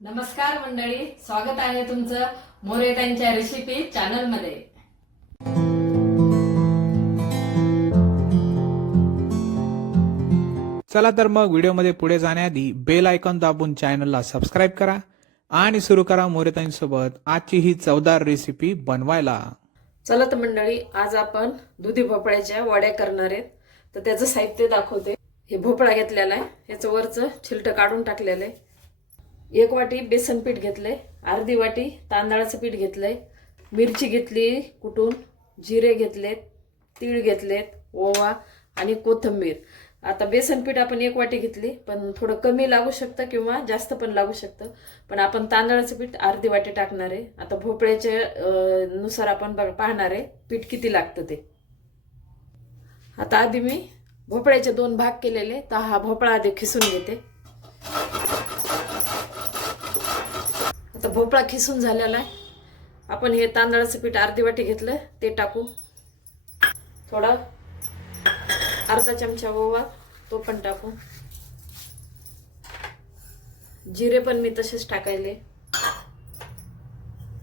नमस्कार मंडळी, स्वागत आहे तुमचं मोरे त्यांच्या रेसिपी चॅनल मध्ये। चला तर मग व्हिडिओमध्ये पुढे जाण्याआधी बेल आयकॉन दाबून चॅनलला सबस्क्राईब करा आणि सुरू करा मोरेताईंसोबत आजची ही चवदार रेसिपी बनवायला। चला तर मंडळी, आज आपण दुधी भोपळ्याच्या वड्या करणार आहेत। तर त्याचं साहित्य दाखवते। हे भोपळा घेतलेला आहे, याचं वरचं छिलटं काढून टाकलेलं आहे। 1 वाटी बेसन पीठ घेतलंय, अर्धी वाटी तांदळाचं पीठ घेतलंय, मिरची घेतली कुटून, जिरे घेतलेत, तीळ घेतलेत, ओवा आणि कोथिंबीर। आता बेसन पीठ आपण 1 वाटी घेतली, पण थोडं कमी लागू शकतं किंवा जास्त पण लागू शकतं, पण आपण तांदळाचं पीठ अर्धी वाटी टाकणार आहे। आता भोपळ्याच्या नुसार आपण पाहणार आहे पीठ किती लागतं ते। आता आधी मी भोपळ्याचे 2 भाग केलेले, तर हा भोपळा आधी खिसून घेते। आता भोपळा खिसून झालेला आहे। आपण हे तांदळाचं पीठ अर्धी वाटी घेतलं ते टाकू, थोडा अर्धा चमचा ओवा तो पण टाकू, जिरे पण मी तसेच टाकायले,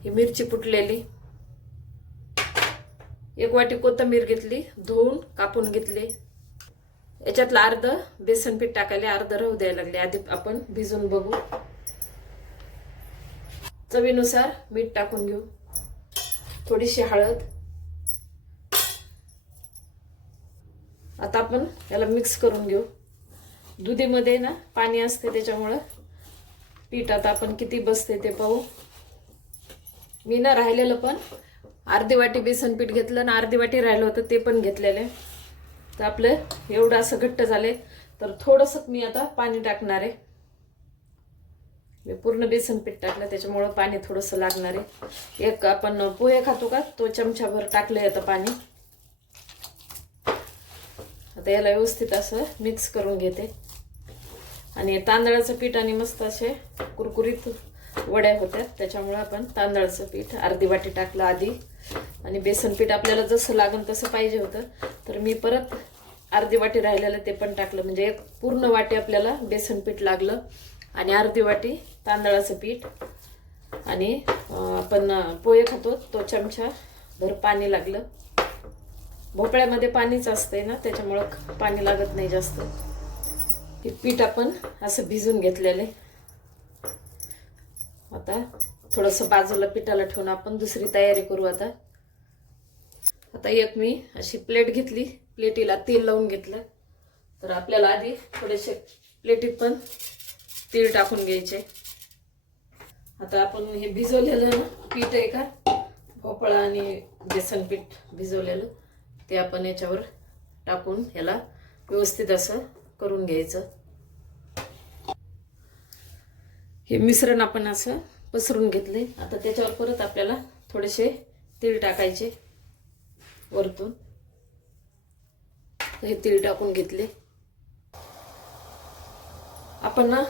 ही मिरची कुटलेली, 1 वाटी कोथिंबीर घेतली, धुवून कापून घेतली, याच्यातलं अर्ध बेसन पीठ टाकायले, अर्ध राहू द्यायला लागले, आधी आपण भिजून बघू। चवीनुसार मीठ टाकून घेऊ, थोडीशी हळद। आता आपण याला मिक्स करून घेऊ। दुधीमध्ये ना पाणी असते, त्याच्यामुळे पीठ आता आपण किती बसते ते पाहू। मी ना राहिलेलं पण अर्धी वाटी बेसन पीठ घेतलं ना, अर्धी वाटी राहिलं होतं ते पण घेतलेलं। तर आपलं एवढं असं घट्ट झाले, तर थोडंसं मी आता पाणी टाकणार आहे। मी पूर्ण बेसन पीठ टाकलं, त्याच्यामुळे पाणी थोडंसं लागणार आहे। एक आपण पोहे खातो का, तो चमचाभर टाकलंय आता पाणी। आता याला व्यवस्थित असं मिक्स करून घेते, आणि तांदळाचं पीठ आणि मस्त असे कुरकुरीत वड्या होत्यात, त्याच्यामुळे आपण तांदळाचं पीठ अर्धी वाटी टाकलं आधी, आणि बेसन पीठ आपल्याला जसं लागेल तसं पाहिजे होतं, तर मी परत अर्धी वाटी राहिलेलं ते पण टाकलं, म्हणजे एक पूर्ण वाटी आपल्याला बेसन पीठ लागलं, आणि अर्धी वाटी तांदळाचं पीठ, आणि आपण पोहे खातो तो चमचा भर पाणी लागलं। भोपळ्यामध्ये पाणीच असते ना, त्याच्यामुळं पाणी लागत नाही जास्त। हे पीठ आपण असं भिजून घेतलेले। आता थोडंसं बाजूला पिठाला ठेवून आपण दुसरी तयारी करू। आता एक मी अशी प्लेट घेतली, प्लेटीला तेल लावून घेतलं। तर आपल्याला आधी थोडेसे प्लेटीत पण तीळ टाकून घ्यायचे। आता आपण हे भिजवलेलं पीठ आहे का, भोपळा आणि बेसन पीठ भिजवलेलं, ते आपण याच्यावर टाकून याला व्यवस्थित असं करून घ्यायचं। हे मिश्रण आपण असं पसरून घेतले। आता त्याच्यावर परत आपल्याला थोडेसे तीळ टाकायचे वरतून, हे तीळ टाकून घेतले। आपण ना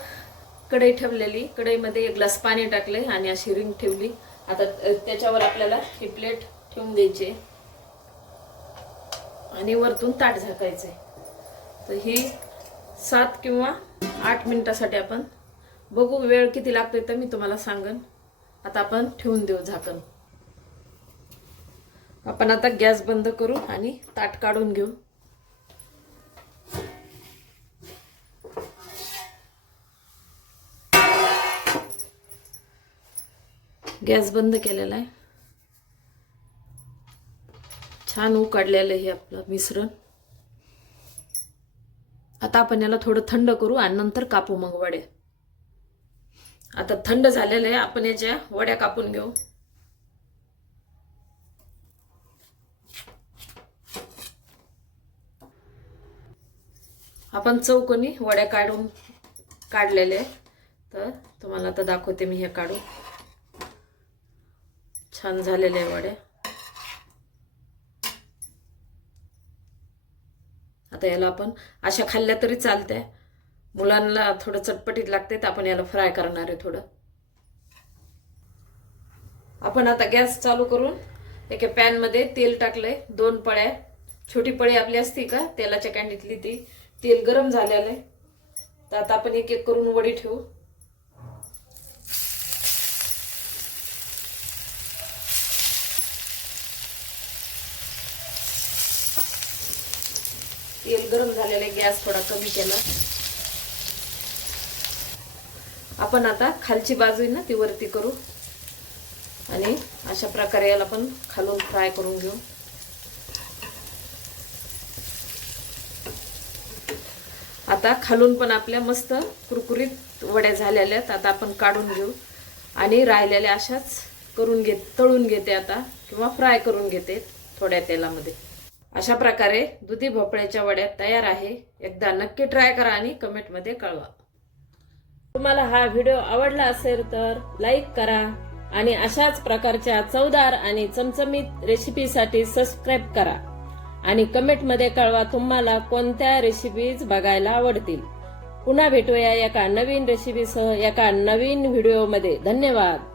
कढई ठेवलेली, कढईमध्ये 1 ग्लास पाणी टाकले आणि अशी रिंग ठेवली। आता त्याच्यावर आपल्याला ही प्लेट ठेवून द्यायची आणि वरतून ताट झाकायचे। तर ही 7 किंवा 8 मिनिटासाठी आपण बघू, वेळ किती लागतोय तर मी तुम्हाला सांगन। आता आपण ठेवून देऊ झाकण। आपण आता गॅस बंद करू आणि ताट काढून घेऊ। गॅस बंद केलेला आहे, छान उकडलेलं हे आपलं मिश्रण। आता आपण याला थोडं थंड करू आणि नंतर कापू मग वड्या। आता थंड झालेलं आहे, आपण याच्या वड्या कापून घेऊ। आपण चौकोनी वड्या काढलेले, तर तुम्हाला आता दाखवते मी हे काढून। छान झालेले वड्या। आता याला आपण अशा खाल्ल्या तरी चालते, मुलांना थोडं चटपटीत लागते, तर आपण याला फ्राय करणार आहे थोडं। आपण आता गॅस चालू करून एका पॅन मध्ये तेल टाकलंय, 2 पळ्या, छोटी पळी आपली असती का तेलाच्या कॅन्डीतली ती, तेल गरम झालेलं आहे। तर आता आपण एक एक करून वडी ठेवू। तेल गरम झालेलं आहे, गॅस थोडा कमी केला. आपण आता खालची बाजू ना ती वरती करू आणि अशा प्रकारे याला पण खालून फ्राय करून घेऊ. आता खालून पण आपल्या मस्त कुरकुरीत वड्या झालेल्या आहेत. आता आपण काढून घेऊ आणि राहिलेल्या अशाच तळून घेते आता, किंवा फ्राय करून घेते थोड्या तेलामध्ये. अशा प्रकारे दुधी भोपळ्याच्या वड्या तयार आहे. एकदा नक्की ट्राय करा आणि कमेंटमध्ये कळवा. तुम्हाला हा व्हिडिओ आवडला असेल तर लाईक करा आणि अशाच प्रकारच्या चवदार आणि चमचमीत रेसिपीसाठी सबस्क्राईब करा आणि कमेंटमध्ये कळवा तुम्हाला कोणत्या रेसिपीज बघायला आवडतील. पुन्हा भेटूया एका नवीन रेसिपीसह एका नवीन व्हिडिओमध्ये. धन्यवाद.